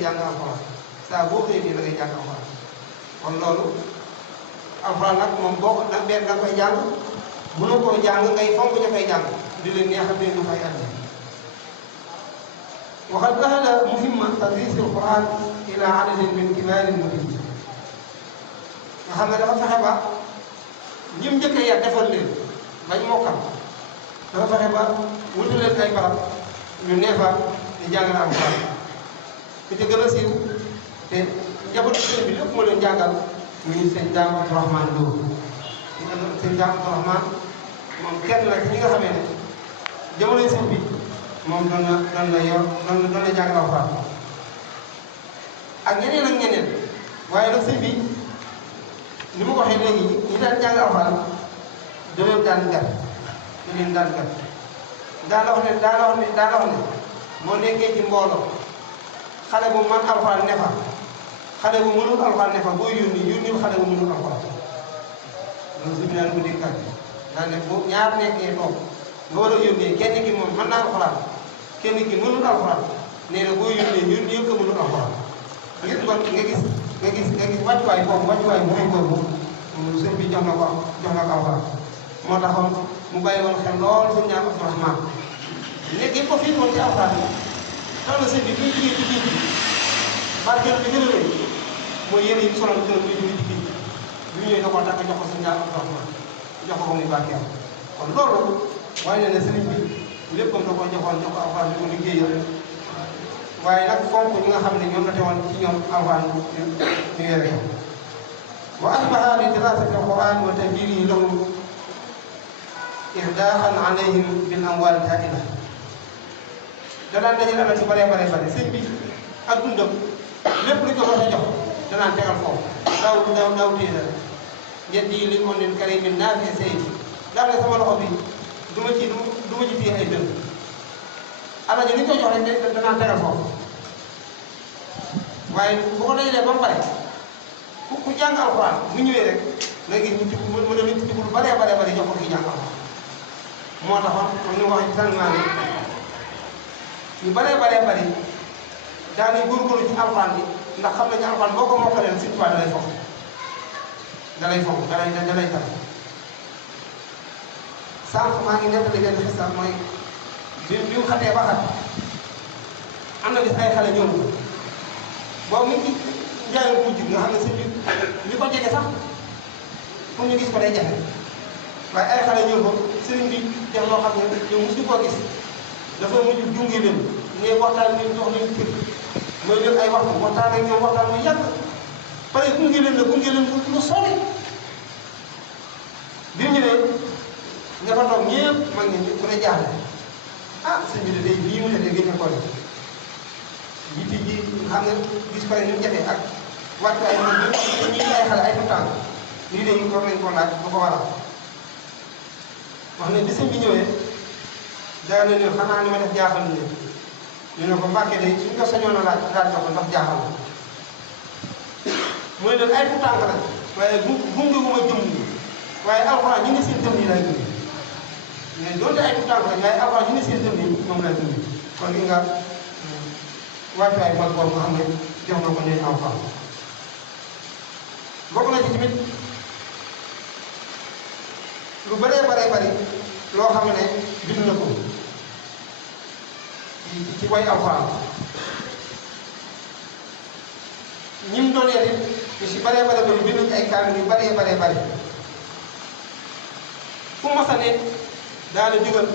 ngay jàng alxuraan saa boo xëyee nii da ngay jàng alxuraan kon loolu alxuraan nag moom boo ko nag benn da nga koy jàng mënoo koo jàng ngay fonk ña koy jàng di leen neexal leen ñu fay andi وقد أهل مهمة تدريس القرآن إلى عدد من كبار المدرسين nga xam ne dafa fexe ba ñim njëkk a yar defal leen bañ mokkal dafa fexe ba wutu leen ay barab ñu neefa di jàngal alxuraan ku ci gën a siiw te njabootu sëñ bi lépp moo leen jàngal muy sëñ Daam Abdourahmane Lo sëñ Daam Abdourahmane moom kenn la ci ñi nga xamee ne jamonoy sëñ bi moom doon na yor doon na jàngal alxuraan ak ñeneen waaye nag sëñ bi ni ma ko waxee léegi ñi daan jàng alxuraan da leen daan gar daana wax ne moo nekkee ci mbooloo xale bu man alxuraan ne fa xale bu mënul alxuraan ne fa boo yónnil xale bu mënul alxuraan loolu sëñ bi daan ko dégg daan ne bu ñaar nekkee toog nga war a yónnee kenn ki moom mën naa alxuraan kenn ki mënul alxuraan nee na boo yónnee ñun ñëpp ko mënul alxuraan ngir kon nga gis wàccuwaay bu rëy boobu sëñ bi jox na ko alxuraan moo taxoon mu bàyyi woon xel lool suñu ñaan Abdourahmane nekk yëpp ko fii woon ci alxuraan yi tax na sëñ bi bu ñu jógee ci biir barkeel bi gën a rëy mooy yéen yi solo gën a muy jógee ci biir bu ñëwee da koo takk jox ko suñu ñaan Abdourahmane jox ko muy barkeel kon loolu waaye ne sëriñ bi léppam da koo joxoon jox ko alxuraan di ko liggéeyal waaye nag fonk ñi nga xam ne ñoom la teewoon ci ñoom alxuraan ñu yore wa asbaha li dirasati alquran wa tajbirihi lahum irdaaxan alayhim bil amwal taila danaan dajale alal ci bare sëñ bi ak dundam lépp lu ko mën a jox danaan tegal foofu daaw téye yeddi li on karimin naafi saydi daal ne sama loxo bi du ma ci téye ay dënn alal ji li ñu koy jox rek danaan tegal foofu waaye bu ko dajalee ba mu pare ku jàng alxuraan bu ñëwee rek nga gis ñu tibb mën a nit tibb lu bare jox ko ki jàng alxuraan moo taxoon comme ni ma waxee ci sànqmaan yi ñu bare daanañ góorgóorlu ci alxuraan bi ndax xam nañu alxuraan boo ko mokkalee Sëñ Tuubaa dalay foog dalay tal sànq maa ngi nettali benn xisa mooy bi mu xatee ba xat am na bis ay xale ñëw boobu mu ngi ci njaayam mujj nga xam ne sëñ bi li ko jege sax pour ñu gis ko day jafe waaye ay xale ñëw ko sëriñ bi def loo xam ne ñoom mosu koo gis dafa mujj jungi leen ne waxtaan leen jox leen kër mooy leen ay waxtaan ak ñoom waxtaan mu yàgg pare gunge leen lu sori bi mu ñëwee ña fa toog ñëpp mag ñi ku ne jaaxle ah sëñ bi de tey lii mu defee gën a ko def yitte ji xam ne gis ko ne ni mu jafee ak wàccu ay mag ñi ay xale ay tuutànk lii de war nañ koo laaj bu ko waral wax ne bi sëñ bi ñëwee daa ne leen xanaa ni ma def jaaxal ne ñu ne ko Mbàkke de suñ ko sañoon a laaj ko ndax jaaxal na mooy leen ay tuutànk la waaye gunge wu ma jëm waaye alxuraan ñu ngi seen dëm yi lay dund mais doonte ay tuutànk la waaye alxuraan ñu ngi seen dëm yi moom lay dund kon li nga wàccuwaay mag boobu nga xam ne jox na ko ñooy alxuraan bokk na ci tamit lu bëree loo xam ne bind na ko ci way alxuraan ñi mu doon yet ñu si bëree bind ci ay kaamil yu bëree fu masa ne daana digal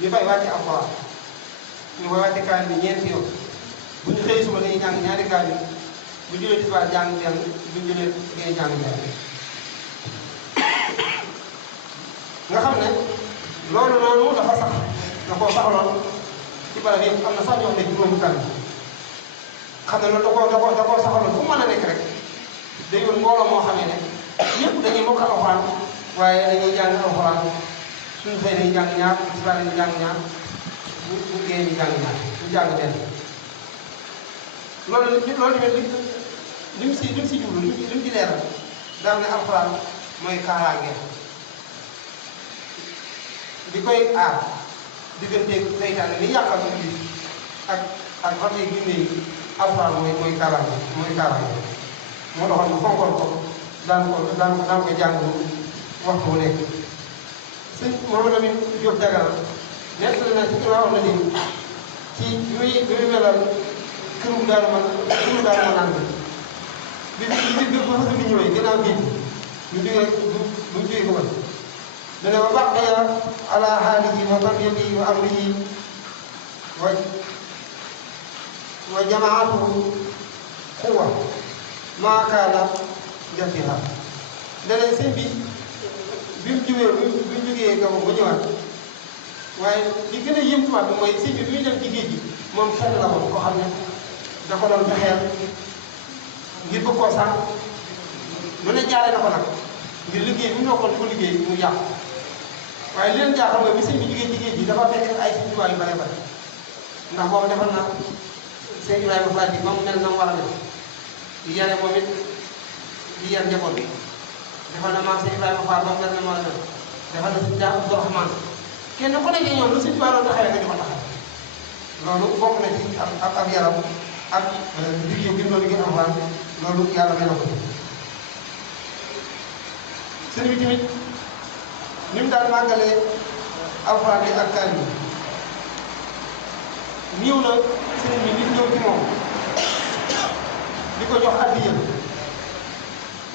ñu fay wàcce alxuraan ñu koy wàcce kaamil bi ñeenti yoon bu ñu xëy suba dañuy jàng ñaari kaamil bu jëlee tisbaar jàng benn bu ñu jëlee géej jàng benn nga xam ne loolu noonu dafa sax da koo saxaloon ci barab yëpp am na sax ñoo xam ne juróomi kaamil xam ne loolu da koo saxaloon fu mën a nekk rek day woon mbooloo moo xamee ne ñëpp dañuy mokkal alxuraan waaye dañuy jàng alxuraan suñu xëy dañuy jàng ñaar tisbaar dañuy jàng ñaar bu géej di jàng ñaar bu jàng benn loolu tamit li mu si jublu li mu ci leeral daal ne alxuraan mooy kaaraange di koy aar digganteeg seytaane li yàqal nit yi ak rab yi ginne yi alxuraan mooy kaaraange moo taxoon mu fonkoon ko daan ko jàng waxtu wu nekk. sëñ Mamadou Lamine Diop Dagana nekk na ci wax na ni ci bi muy melal këru daal ma naan bi ba fas bi ñëwee ginnaaw géej ñu jógee ko woon dana wa baqiya ala haalihi wa tarbiyatihi wa amrihi wa jamaatuhu quwwa maa kaana jafiha dana sëñ bi mu jógee gaw ba ñëwaat waaye li gën a yëm tubaab bi mooy sëñ bi muy dem ci géej gi moom kenn la woon koo xam ne da ko doon fexeel ngir bëgg koo sànq lu ne jaaree na ko nag ngir liggéey bi mu nekkoon ko liggéey mu yàqu waaye li leen jaaxal mooy bi sëñ bi jógee ci géej gi dafa fekk ay sëñ tubaab yu bare bare ndax boobu defal na sëñ Ibrahima Fati ba mu mel na mu war a def di yare moom it di yar njaboot bi defal na maam sëñ Ibrahima Fall ba mu mel na mu war a def defal na sëñ Daa Abdou Rahman kenn ku nekk ñoom lu sëñ tubaab doon taxawee nga di ko taxawee loolu bokk na ci ak yaram ak liggéey bi mu doon liggéey alxuraan loolu yàlla may na ko sëñ bi tamit ni mu daan màggalee alxuraan yi ak kaamil yi néew na sëñ bi nit ñëw ci moom di ko jox addiya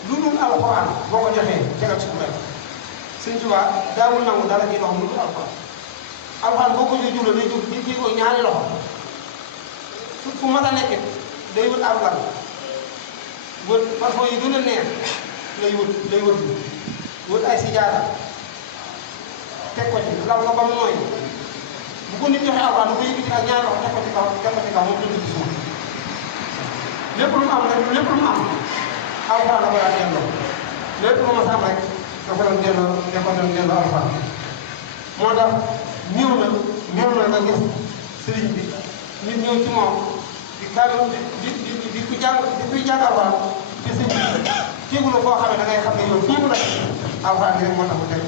lu dul alxuraan boo ko joxee tegal ci kuréel sëñ Tuubaa daawul nangu dara ci loxo lu dul alxuraan boo ko jublu day jub di kii ko ñaari loxo fu mas a nekk day wut ab lal wut parfum yi gën a neex lay wut ay sijaada teg ko ci lal ko ba mu nooy bu ko nit joxe alxuraan du ko yëkkati ak ñaari loxo teg ko ci kaw moom dund ci suuf lépp lu mu am alxuraan la ko daan delloo lépp lu ma sam rek da ko doon delloo alxuraan moo tax néew na nga gis sëriñ bi nit ñëw ci moom di kàddu di ku jàng di kuy jàng alxuraan te sëñ bi téegu la koo xam ne da ngay xam ne yow fii mu nekk alxuraan gi rek moo tax mu teg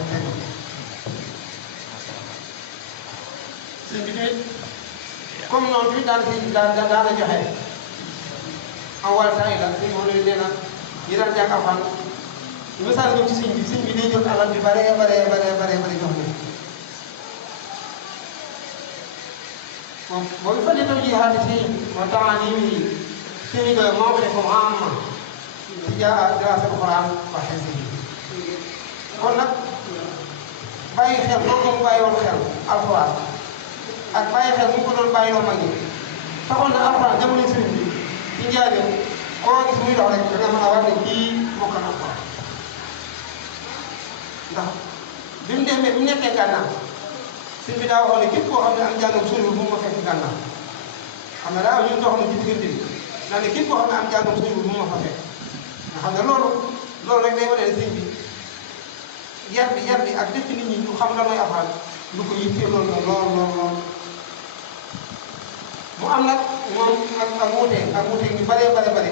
sëñ bi tamit comme noonu tamit daana joxe en wàllu temps yi la sëñ moom nee na ñi daan jàng alxuraan misaal ñëw ci sëñ bi day jël alal bi bare jox leen وبفضل توجيهاته وتعاليمه شهد موقف عام تجاه دراسة القرآن وحفظه. kon nag bàyyi xel loolu mu bàyyi woon xel alxuraan ak bàyyi xel mu ko doon bàyyi loo mag ñi taxoon na alxuraan jamono sëriñ bi ci njaareem koo gis muy dox rek da nga mën a war ne kii mokkal alxuraan ndax bi mu demee bi mu nekkee Gànnaar sëñ bi daa waxoon ne képp koo xam ne am njàngam soriwul bu ma fekk Gànnaar xam ne daa ñun dox na ci diggante bi daa ne képp koo xam ne am njàngam soriwul bu ma fa fekk nga xam ne loolu rek day wane ne sëñ bi yar bi ak def ci nit ñi ñu xam la mooy alxuraan lu ko yittee loolu la lool mu am nag moom ak wuute ñu bare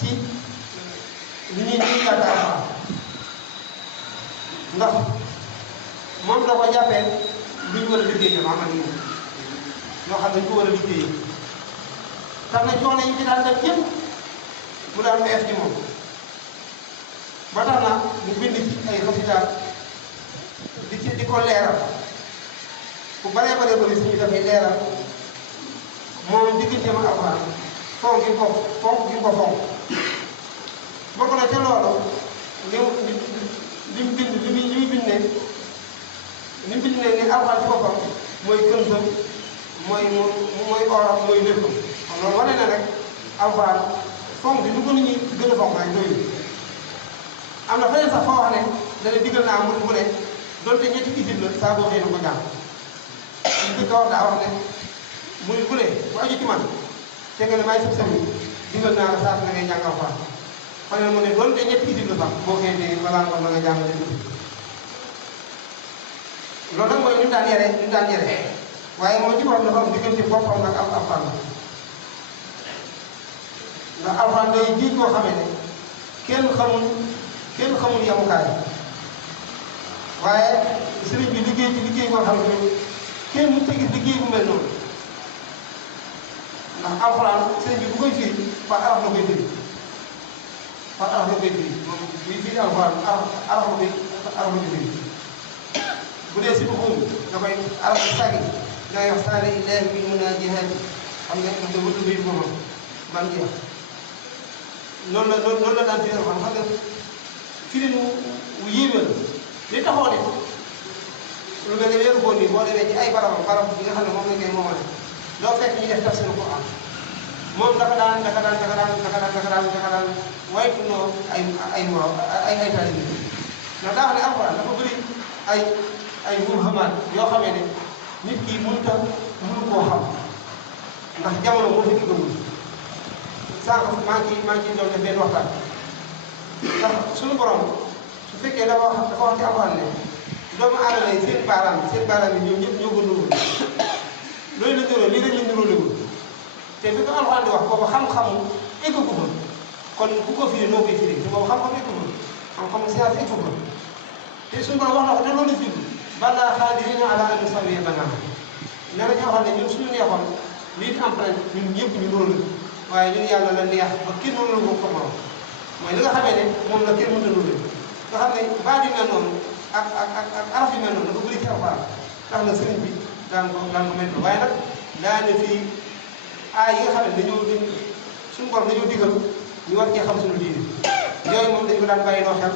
ci ni ñuy jàng alxuraan ndax moom da ko jàppee lu ñu war a liggéey ñoom amal nañu ñoo xam ne ñu ko war a liggéey tax na coono yi ci daan def yëpp mu daan fees ci moom ba tax na mu bind ci ay xasida di ko leeral bu baree suñu dafay leeral moom digganteem ak alxuraan fonk gi ko fonk bokk na ca loolu li mu bind li muy bind ne ni mu bind ne ni alxuraan ci boppam mooy kënsam mooy oram mooy lépp loolu wane na rek alxuraan fonk bi du ko nit ñi gën a fonk rek doyul am na feneen sax foo wax ne dana digal naa mu ne donte ñetti isib la saa boo xëy na ko jàng ñu dëkk wax daa wax ne mu ne bu aju ci man te nga ne maay sëb sëb digal naa la saa su ne ngay jàng alxuraan feneen mu ne donte ñetti isib la sax boo xëy ne balaa ngoon la nga jàng leen loolu nag mooy ñu daan yare waaye moom ci boppam dafa am diggante boppam nag am alxuraan ndax alxuraan day jiit koo xamee ne kenn xamul yamukaay waaye sëriñ bi liggéey ci liggéey boo xam ne kenn mënut a gis liggéey bu mel noonu ndax alxuraan sëñ bi bu koy firi par araf la koy firi par araf la koy firi moom buy firi alxuraan araf la koy firi bu dee si buxum da koy araf sagi da ngay wax saala illaahi bil munaajihaati xam nga da wëtu biir boppam man jeex noonu la daan firi alxuraan xam nga firi wu yéeme la li taxoo ne lu mel ne weeru góor nii boo demee ci ay barab bi nga xam ne moom la koy moomale doo fekk ñu def tafsir Quran moom dafa daan waytunoo ay moroom ay taalibe ndax daa xam ne alxuraan dafa bëri ay mubhamaat yoo xamee ne nit ki mënu koo xam ndax jamono moo fi diggagul sànq maa ngi doon def benn waxtaan ndax suñu borom su fekkee dafa wax ci alxuraan ne doomu aadama yi seen baaraam yi ñoom ñëpp ñoo ko nuróo loolu la nuróo lii rek la nuróolewul te bi ko alxuraan di wax boobu xam-xamu eggu ko fa kon bu ko firi noo koy firi te boobu xam-xam eggu fa xam-xamu science eggu fa te suñu borom wax na ko te loolu fi balaa xaadiriina alaa an nusawwiya banaanaa nee na ñoo xam ne ñun suñu neexoon lii di empreinte ñun ñëpp ñu nuróo waaye ñun yàlla la neex ba kenn nuróo ko ko morom mooy li nga xamee ne moom la kenn mënta nuróo nga xam ne baat yu mel noonu ak araf yu mel noonu dafa bëri ci alxuraan tax na sëriñ bi daan ko métti waaye nag daa ne fii aay yi nga xam ne suñu borom dañoo digal ñu war cee xam suñu diine yooyu moom dañu ko daan bàyyi noo xel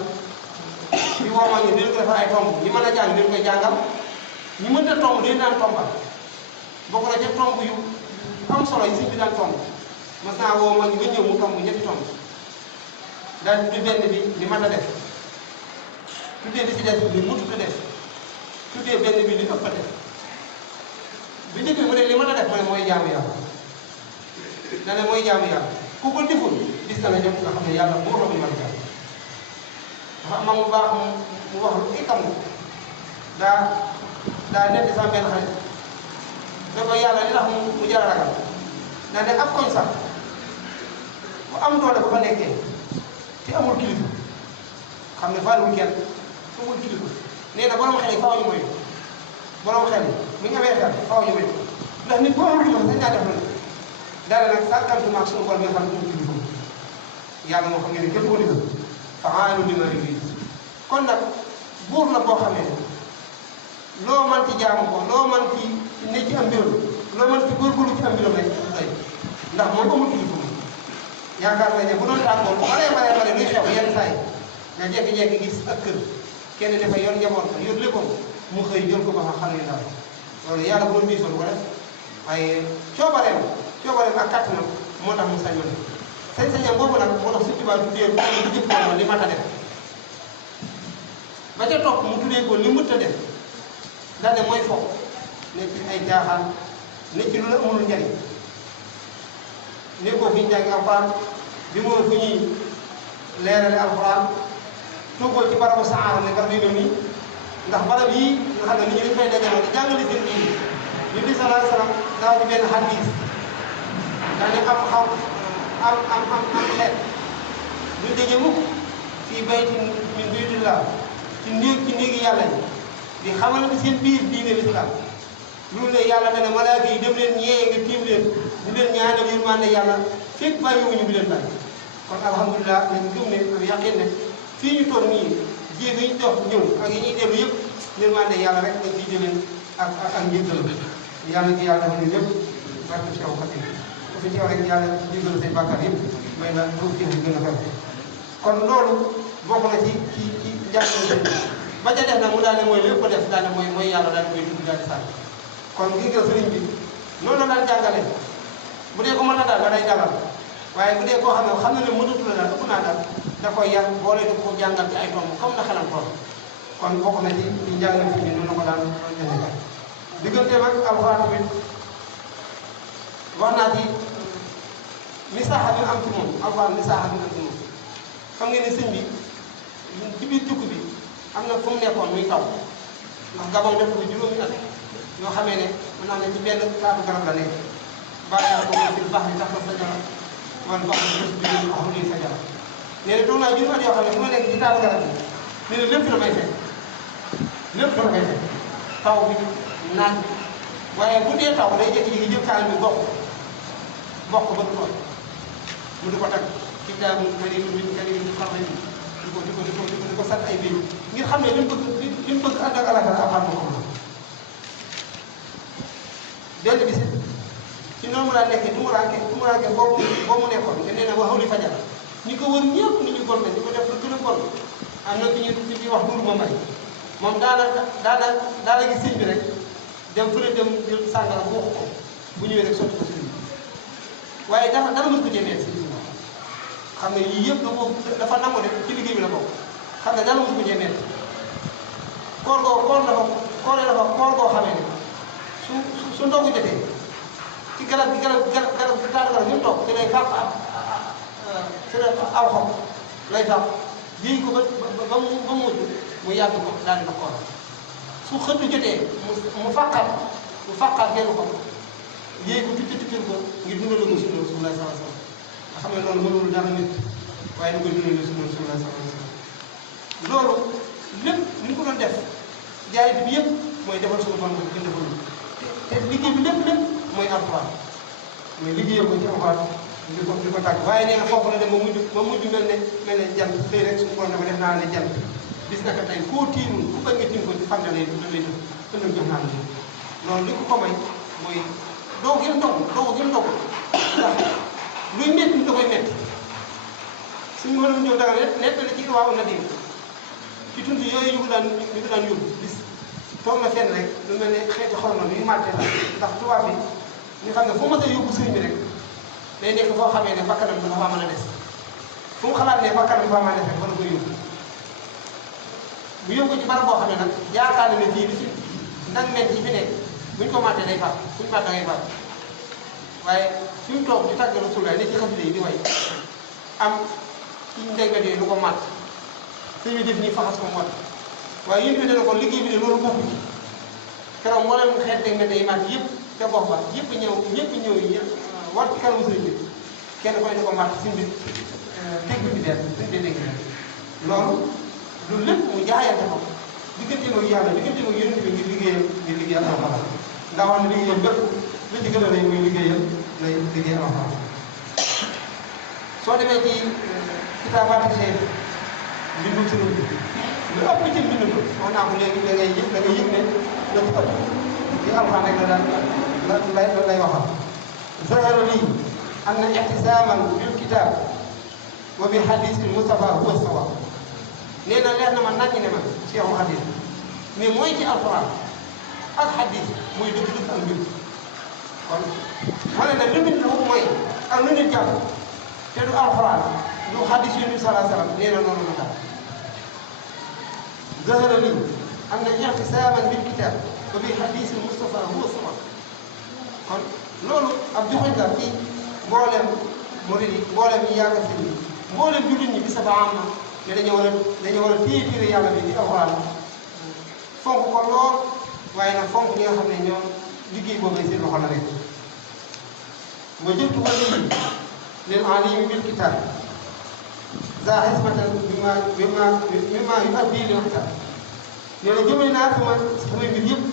bi woomal ñi dañu ko defar ay tomb ñi mën a jàng dañu koy jàngal ñi mënta tomb dañu daan tombal bokk na ca tomb yu am solo yi sëñ bi daan tomb mas naa woo mag ñi ba ñëw mu tomb ñetti tomb daal di benn bi li mat a def tuddee bi ci def bi mutut a def tuddee benn bi li ëpp a def bi njëkk bi mu ne li mën a def mooy jaamu yàlla da ne mooy jaamu yàlla ku ko deful gis na la ñëpp nga xam ne yàlla buur la bu ñu mën a jàmm dafa am mu baax mu wax lu ikam daa nekk sama benn xarit da ko yàlla li tax mu jar a ragal daa ne ab koñ sax bu am doole bu fa nekkee te amul kilifa xam ne faaluwul kenn amul kilifa nee na borom xel yi faaw ñu moytu borom xel yi bu ñu amee xel faaw ñu moytu ndax nit boo amul kilifa sañ naa def loolu daal nag sàkkantumaak suñu borom bi nga xam ne amul kilifa yàlla moo xam ne kenn ko digal fa'aalun limaa yuriid kon nag buur la boo xamee loo mën ci jaamu ko loo mën ci ne ci am mbiram loo mën ci góorgóorlu ci am mbiram rek doy ndax moom amul kilifa moom yaakaar nañ ne bu doon tàggoo lu bare luy xew yenn saa yi nga jékki-jékki gis ak kër kenn dafa yor njaboot ko yor léppam mu xëy jël ko ba xam xale yu ndaw loolu yàlla bu doon diisoo du ko def waaye coobareem ak kàttanam moo tax mu sañoon sañ-sañam boobu nag moo tax suñu tubaab tuddee ko lu jëkk ko li mat a def ba ca topp mu tuddee ko li mët a def daal ne mooy foog ne ci ay jaaxaan ne ci lu la amul njariñ nekkoo fi ñu jàngi alxuraan bi moo fu ñuy leerale alxuraan toogoo ci barabu saara ne barab yu mel nii ndax barab yii nga xam ne nit ñi dañ fay dajaloo di jàngale seen diine ñu bi sallallahu alayhi wa sallam daaw ci benn xadiis daane am xeet du déggee mukk fii baytin min buyutillah ci néegi yàlla yi di xamante seen biir diine l'islam loolu ne yàlla dana malaaka yi dem leen ñee nga tiim leen di leen ñaanal yërmande yàlla fekk bàyyiwuñu bi leen bàyyi kon alhamdulilah nañu gëm ne am yaqin ne fii ñu toog nii jéego yi ñu dox ñëw ak yi ñuy dellu yëpp yërmande yàlla rek dañ ciy jëlee ak njëggal yàlla ci yàlla dafa ne lépp barke Cheikh Khadim ku fi teew rek yàlla jéggal say bàkkaar yëpp may la doo ci gën a fer kon loolu bokk na ci njàngale ba ca def nag mu daal ne mooy lépp def daal ne mooy yàlla daal koy dugg daal di sànni kon gis nga sëriñ bi noonu la daan jàngale bu dee ko mën a daal da day dalal waaye bu dee koo xam ne ne mënatu la daal ëpp naa daal da koy yar boole di ko jàngal ci ay tomb comme na xelam tool kon bokk na ci njàngale fi ni noonu la ko daan defe diggante nag alxuraan tamit wax naa ci misaaxa bi am ci moom alxuraan misaaxa bi am ci moom xam ngeen ne sëñ bi ci biir tukki bi am na fu mu nekkoon muy taw ndax Gabon def ko juróomi at yoo xamee ne mën naa ne ci benn taatu garab la nekk bàyyi ko fil bahri tahta sajara wal bahru yusbihu min hawlihi sajara nee na toog naa juróomi at yoo xam ne fu ma nekk ci taatu garab bi nee na lépp la may fekk lépp la may fekk taw bi naaj bi waaye bu dee taw day jékki-jékki jël kaal bi gox bokk ba du tool mu di ko tag kitaabun kariimun min kariimin mukarramin di ko sant ay béy ngir xam ne li mu bëgg ànd ak alaxira am xam ko benn bis ci noonu mu daan nekkee tumuraanke boobu mu nekkoon te nee na waxaw li fajar ñi ko wër ñëpp ni ñu gon na ñu ko def lu gën a bon am na ki ñu wax Nour Mamay moom daana gis sëñ bi rek dem fu ne dem jël sàngara bu wax ko bu ñëwee rek sotti ko sëñ bi waaye dara mën ko jëmee si xam ne yii yëpp dafa nangu de ci liggéey bi la bokk xam ne dara mën ko jëmee koor goo xamee ne su ndogu jotee ci garab taal ñu toog ci lay fàq ci la aw xob lay fàq jiñ ko ba mu mujj mu yàgg ko daal di na koor su xëdd jotee mu fàqaat genn xob yéey ko tuuti ko ngir dundal ko sunna Rasulullah sallallahu alayhi wasallam nga xam ne loolu mënul dara nit waaye ni ko dundal sunna Rasulullah sallallahu alayhi wasallam loolu lépp ni ko doon def jaayit bi yëpp mooy defal suñu bon gën defal te liggéey bi lépp mooy alxuraan mooy liggéeyam ko ci alxuraan di ko tàgg waaye nee na foofu la dem ba mujj mel ne jant xëy rek suñu borom dama def naa ne jant bis naka tey koo tiimul ku bañ nga tiim ko ci xam ne lay def ëllëg jox naa la loolu li ko may mooy doo gën ndog ndax luy métti da koy métti suñu mënoon ñëw danga nekk la ci waaw na dégg ci tunt yooyu ñu ko daan yóbbu bis toog na fenn rek lu mel ne xeeti xorom yu màtte la ndax tubaab bi ñu xam ne fu ma sa yóbbu sëriñ bi rek day nekk foo xamee ne bakkanam dafa faa mën a des fu mu xalaat ne bakkanam dafa mën a des rek mën na koy yóbbu bu yóbbu ko ci barab boo xam ne nag yaakaar na ne fii li fi ndax mel yi fi nekk buñ ko màttee day fàq buñ màttee day fàq waaye fi mu toog di tàgg Rasulullah ne ci xasida yi di way am ci ndegmet yooyu lu ko màtt suñu def nii faxas ko mot waaye yéen bi dana ko liggéey bi de loolu bokku ci keroog moo leen xeet ndegmet yi màtt yëpp te bopp ba ñëpp ñëw yi war ci kanamu sëriñ bi kenn koy ne ko màtt suñ bi dégg bi der suñ bi dégg loolu lu lépp mu jaayante ko diggante mooy yàlla diggante mooy yonent bi ngir liggéeyal alxuraan ndax wax ne liggéeyam bépp li ci gën a rëy muy liggéeyal alxuraan soo demee ci kitaabaati Cheikh mbindum sëriñ bi lu ëpp ci mbind ko wax naa ko léegi da ngay yëg ne la ci ëpp ci alxuraan rek lay waxal zahara lii anna ihtisaaman bil kitaab wa bi hadiisil Mustafa huwa sawaab nee na leer na ma naññ ne ma Cheikh Khadim mais mooy ci alxuraan ak hadiis muy dëgg ak mbir kon wane na li nit lu mooy ak lu nit jàpp te du alxuraan du hadiis yu Nabi sallallahu alayhi wa sallam nee na noonu la daal zahara lii anna ihtisaaman bil kitaab wa bi hadiisil Mustafa huwa sawaab kon loolu ab joxoñ la ci mboolem murid yi mboolem ñi yaakaar sëñ bi mboolem jullit ñi bi sa am na ne dañoo war a téye téere yàlla bi di alxuraan fonk ko lool waaye nag fonk ñi nga xam ne ñoom liggéey boobu seen loxo la nekk wa jëntu wali lil alimi bil kitab za xisbatan mimma yu addi lil kitab nee na jëmale naa samay mbir yëpp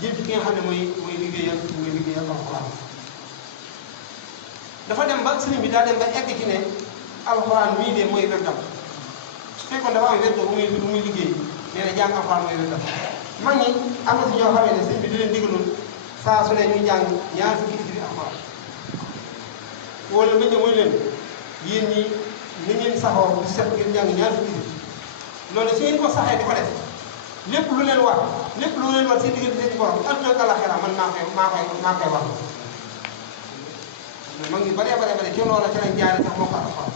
jëm ci ki nga xam ne mooy liggéeyal alxuraan dafa dem ba sëriñ bi daa dem ba egg ci ne alxuraan mii de mooy werdam su fekkoon dafa am werd bu muy liggéey nee na jàng alxuraan mooy werdam mag ñi am na si ñoo xamee ne sëriñ bi di leen digaloon saa su ne ñuy jàng ñaar fukki isri alxuraan wala ba ñëw mooy leen yéen ñi ni ngeen saxoo di set ngeen jàng ñaar fukki isri loolu su ngeen ko saxee di ko def lépp lu leen war seen diggante seen borom adduna ak alaxira man maa koy wax mag ñi bare ci loola ci lañ jaare sax moo ko alxuraan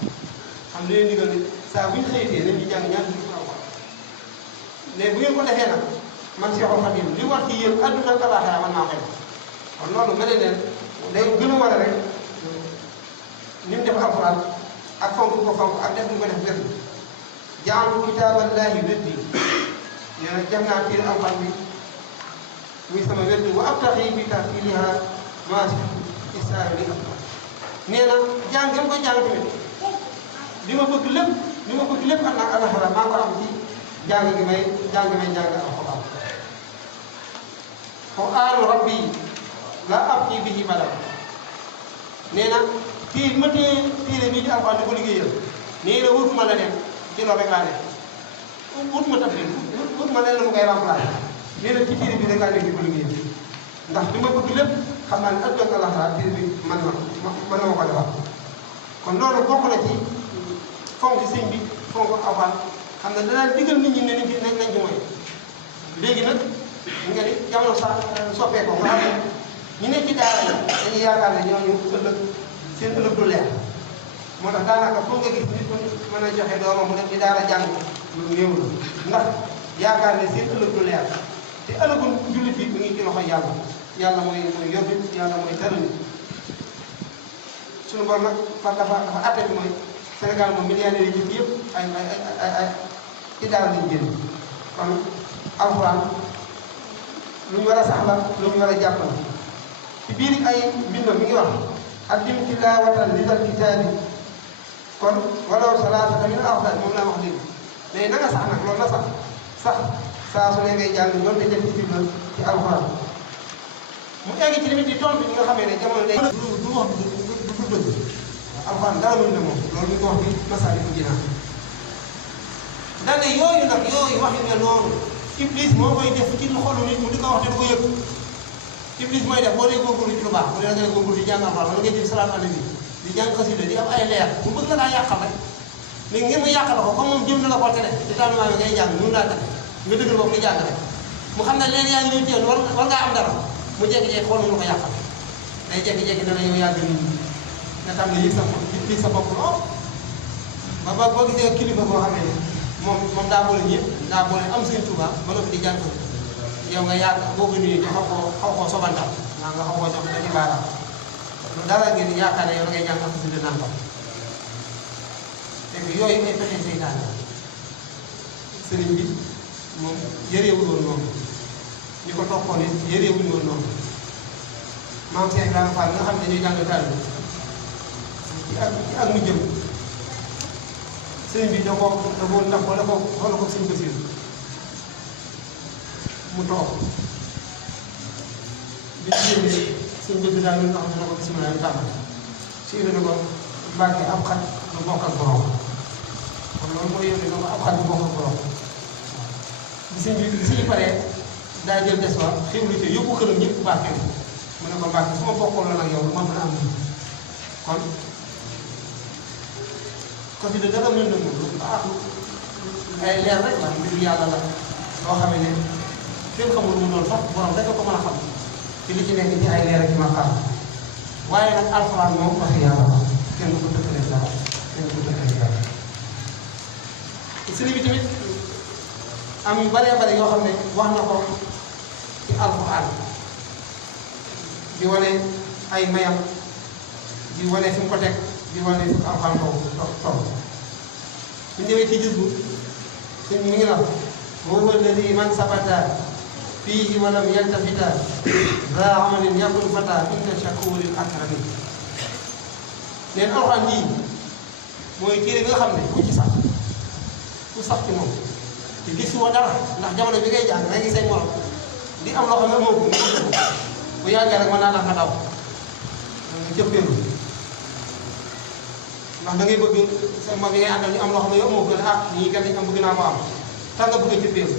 xam ne leen digal ne saa bu ñu xëyitee nañ ñu jàng ñaar fukki alxuraan léegi bu ngeen ko defee nag man Seexul Xadiim li war ci yéen adduna ak alaxira man maa koy wax kon loolu mel ne leen day gën a war a rek ni mu def alxuraan ak fonk ko fonk ak def ñu ko def gën jaamu kitaaballahi weddi nee na jam naa téere alxuraan bi muy sama weddi wa abtaxi bi tahsiliha maa si isaa li alxuraan nee na jàng ngeen koy jàng tamit li ma bëgg lépp am naa alaxira maa ko am ci jàng gi may jàng alxuraan qur'aanu rabbi la abqi bihi bala nee na kii ma téere bii di alxuraan di ko liggéeyal nee na wutuma la nekk ci loolu rek laa nekk wutuma tafsir wutuma leneen mu koy remplacer nee na ci téere bi rek laa nekk di ko liggéeyal ndax li ma bëgg lépp xam naa ne àdduna ak àllaaxira téere bi mën na ma ko defal kon loolu bokk na ci fonk sëñ bi fonk alxuraan xam ne danaa digal nit ñi ne nañ ci mooy léegi nag nga ni jamono sax soppeekoo nga xam ne ñu ne ci daara yi dañuy yaakaar ne ñooñu ëllëg seen ëllëg du leer moo tax daanaka foog nga gis nit mën a joxe doomam mu dem ci daara jàng lu néew la ndax yaakaar ne seen ëllëg du leer te ëllëgu jullit bi mu ngi ci loxo yàlla yàlla mooy yor nit yàlla mooy tëral nit suñu borom nag dafa atte bi mooy Sénégal moom milliardaires yi yëpp ay ci daara lañ génn kon alxuraan lu ñu war a sax la lu ñu war a jàpp la ci biir ay mbindam mi ngi wax addim tilaawatan lidal kitaabi kon walaw salaasata min al-awsaat moom laa wax léegi mais na nga sax nag loolu na sax saa su ne ngay jàng doon te def ci biir ci alxuraan mu egg ci limite di tontu ñi nga xamee ne jamono day du wax du dëgg alxuraan dara mën na moom loolu ñu ko wax bi Masaalikul Jinaan daane yooyu nag yooyu wax yu mel noonu Iblis moo koy def ci xolu nit mu di ko wax te du ko yëg Iblis mooy def boo dee góorgóorlu ci lu baax bu dee nga góorgóorlu di jàng alxuraan wala nga jël salaatu ala nabi di jàng xasida di am ay leer bu bëgg la daa yàqal rek léegi ngeen mu yàqal ko comme moom jëm na la ko tere ci tànnuwaay bi ngay jàng mënu laa tere nga dëggal boobu di jàng rek mu xam ne leen yaa ngi ñëw téye war ngaa am dara mu jékki-jékki xool mu ko yàqal day jékki-jékki ne la yow yaa gën nga xam ne yëg sa bopp lool ba boo gisee kilifa boo xamee ne moom daa boole ñëpp daa boole am Sëñ Tuubaa ba noppi di jàng yow nga yàgg boo ko nuyee xaw koo sobantal nga xaw koo jox ci baaraam dara ngeen yaakaar ne yow da ngay jàng ak si naan ko te yooyu ay pexe seytaane sëriñ bi moom yëreewul woon noonu ñu ko toppoon it yëreewul woon noonu maam Cheikh Ibrahima Fall nga xam ne dañuy jàng taal ci ak mu jëm sëriñ bi da koo ndax wala ko sëñ Basiir mu toog bi ñu génnee sëñ Basiir daal ñu tax na ko bisimilah ñu tàmbali si na ko Mbàkke ab xaj du bokk ak borom kon loolu mooy yónnee ko ab xaj du bokk ak borom bi sëñ bi si paree daa jël des wa xéwlu ci yóbbu këram ñëpp Mbàkke mu ne ko Mbàkke su ma bokkoon la nag yow ma mën a am kon ko fi de dara mel na moom lu baax ay leer rek la mbiru yàlla la loo xamee ne kenn xamul mu doon sax borom rek ko mën a xam ci li ci nekk ci ay leer ak ci ma xam waaye nag alxuraan moom wax yàlla la kenn du ko tëkkalee dara kenn du ko tëkkalee dara sëriñ bi tamit am yu baree bare yoo xam ne wax na ko ci alxuraan di wane ay mayam di wane fi mu ko teg di wane fi alxuraan toll bu ñëwee ci jëzbu sëñ mi ngi la huwa alladi man sabata fiihi wa lam yaltafita daa amalin yakun fata inda shakurin akrami neen alxuraan ji mooy téere bi nga xam ne ku ci sax ku sax ci moom te gis woo dara ndax jamono bi ngay jàng da ngay gis say morom di am loo xam ne moo ko bu yàggee rek mën naa nga daw nga jëppeelu ndax da ngay bëgg sa mag yi ngay àndal ñu am loo xam ne yow moo gën a ñii kat am bëgg naa ko am tax nga bëgg a jëppeelu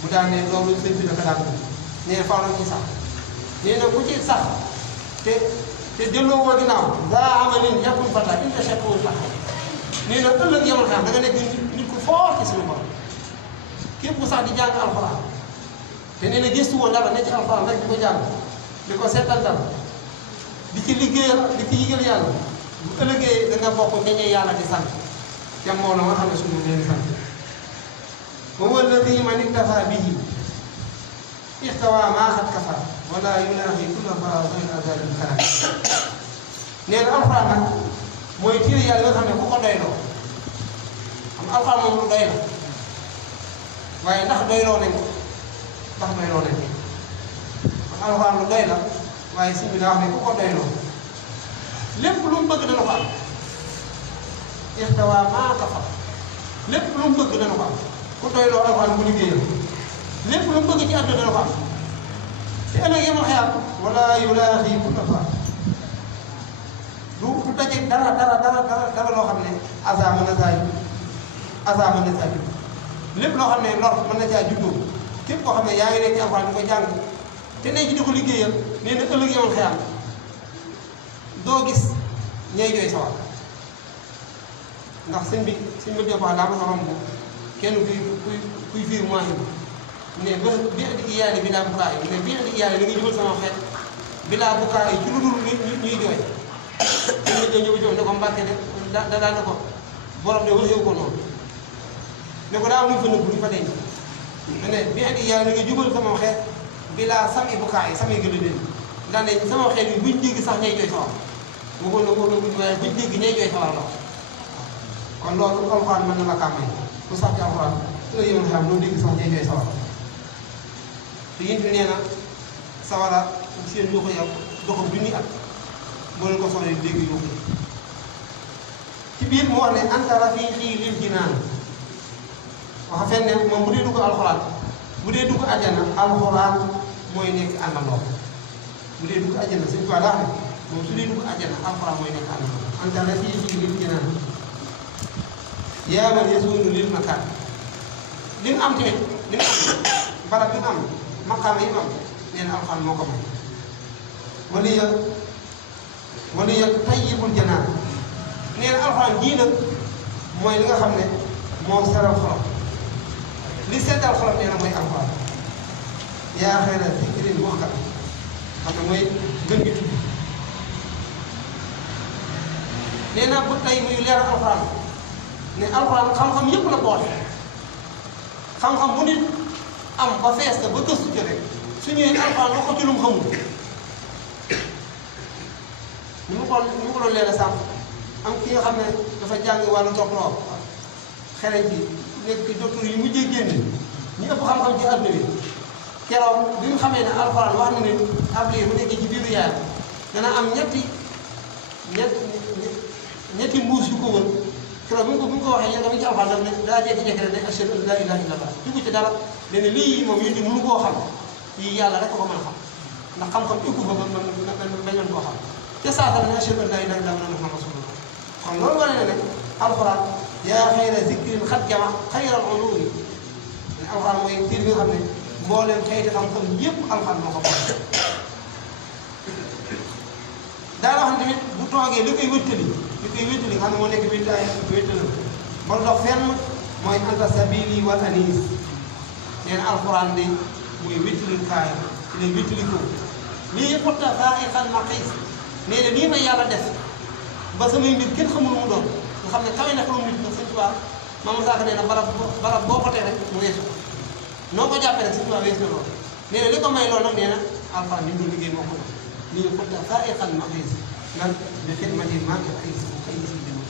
mu daan ne loolu sëñ bi dafa daan nee na faaw na ci sax nee na ku ci sax te delloo woo ginnaaw daa amalin yàqul fata inda shakurin sax nee na ëllëg yamal xam da nga nekk nit ku fort ci suñu borom képp ku sax di jàng alxuraan te nee na gëstu woon dara ne ci alxuraan rek di ko jàng di ko seetantal di ci liggéeyal di ci yëgal yàlla bu ëllëgee da nga bokk ñeñee yàlla di sant te moo la nga xam ne suñu leen di sant huwa alladi man iktafa bihi ixtawa maa xat kafa wala yunaafi kulla faadin azalil karam nee na alxuraan nag mooy téere yàlla nga xam ne ku ko doyloo xam alxuraan moom lu doy la waaye ndax doyloo nañ ko ndax doyloo nañ ko kon alxuraan lu doy la waaye si bi daa wax ne ku ko doyloo lépp lu mu bëgg dana ko am ixtawa maa kafa lépp lu mu bëgg dana ko am ku doyloo alxuraan bu liggéeyal lépp lu mu bëgg ci àdduna dana ko am te ëllëg yemal xeyaat wala yulaaxi kulla faat du dajeeg dara loo xam ne asa mën na saa lépp loo xam ne lor mën na caa juddoo képp koo xam ne yaa ngi nekk ci alxuraan di ko jàng te ne ci di ko liggéeyal nee na ëllëg yomal xiyam doo gis ñay jooy sawar ndax sëñ bi jox wax daa ma xam ko kenn kuy fiir mois ne ba bi andi iyaale bi laa bukaa yi ne bi andi iyaale da nga jubal sama xeet bi laa bukaa yi ci lu dul ñuy jooy sëñ bi ñëw jooy ne ko Mbàkke ne daa ne ko borom de wërsëgu ko noonu ne ko daa am lu fa nëbb lu fa denc ne bi andi iyaale da nga jubal sama xeet bi laa sami bukaa yi samay gën a den ndax ne sama xeet yi buñ dégg sax ñay jooy sawar waxoon na waaye buñ dégg ñay jooy sawar la kon loolu alxuraan mën na la kàmmay ku sax ci alxuraan su la yëmal xam doo dégg sax ñay jooy sawar te yéen fi nee na sawara seen yuuxu yow doxam junni at boo leen ko soxlee dégg yuuxu ci biir mu wax ne anta rafiiqi lil jinaan wax fenn ne moom bu dee dugg alxuraan bu dee dugg àjjana alxuraan mooy nekk àndandoo bu dee dugg àjjana Sëñ Tuubaa daa ne moom su dee dugg àjjana alxuraan mooy nekk àndandoo anta rafiiqi lil jinaan yaa man yasuunu lil makaan li mu am tamit li mu am barab bi mu am maqaama yi mu am nee na alxuraan moo ko may waliya tayyibul janaan nee na alxuraan jii nag mooy li nga xam ne moo seral xolam li seddal xolam nee na mooy alxuraan yaa xayra zikrin muhkam xam ne mooy gën gi tudd nee na bu tey muy leeral alxuraan ne alxuraan xam-xam yëpp la boole xam-xam bu nit am ba fees ba gëstu ci rek su ñëwee alxuraan wax ko ci lu mu xamul ni mu ko doon leeral sànq am ki nga xam ne dafa jàng wàllu docteur xereñ ci nekk docteur yi mujjee génne ñu ëpp xam-xam ci àdduna bi keroog bi mu xamee ne alxuraan wax na ne ab liir bu nekkee ci biiru yaayam dana am ñetti mbuus yu ko wër keroog bi mu ko waxee yéen dama ci alxuraan daf ne daa jékki-jékki rek ne ashhadu an laa ilaaha illallah dugg ci dara ne ne lii moom yéen di mënu koo xam yii yàlla rek ko mën a xam ndax xam-xam ëggu fa ba bañoon koo xam te saasa ne ashhadu an laa ilaaha illallah muhammadu rasulullah kon loolu wane na ne alxuraan yaa xayra zikrin xat jama xayral ulumi ne alxuraan mooy tiir bi nga xam ne mbooleem xëyti xam-xam yëpp alxuraan moo ko boole daana wax ne tamit bu toogee li koy wéttali nga xam ne moo nekk wéttali ba dox fenn mooy anta sabili wal anis nee na alxuraan de muy wéttali kaayam ci lay wéttali ko lii xutta faa'iqan maqiis nee na nii may yàlla def ba samay mbir kenn xamul mu doon nga xam ne kawe na xelum nit nag Sëñ Tuubaa maam Saaka nee na barab boo ko tee rek mu weesu ko noo ko jàppee rek Sëñ Tuubaa weesu na loolu nee na li ko may loolu nag nee na alxuraan li mu doon liggéey moo ko lii xutta faa'iqan maqiis lan bi xidmati manque ay si bind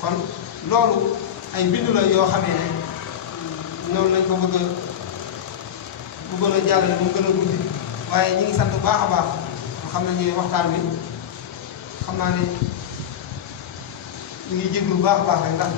kon loolu ay mbind la yoo xamee ne noonu lañ ko bëgg a jàllale mu gën a guddi waaye ñi ngi sant bu baax a baax xam nañu waxtaan bi xam naa ne ñu ngi jéglu bu baax a baax rek ndax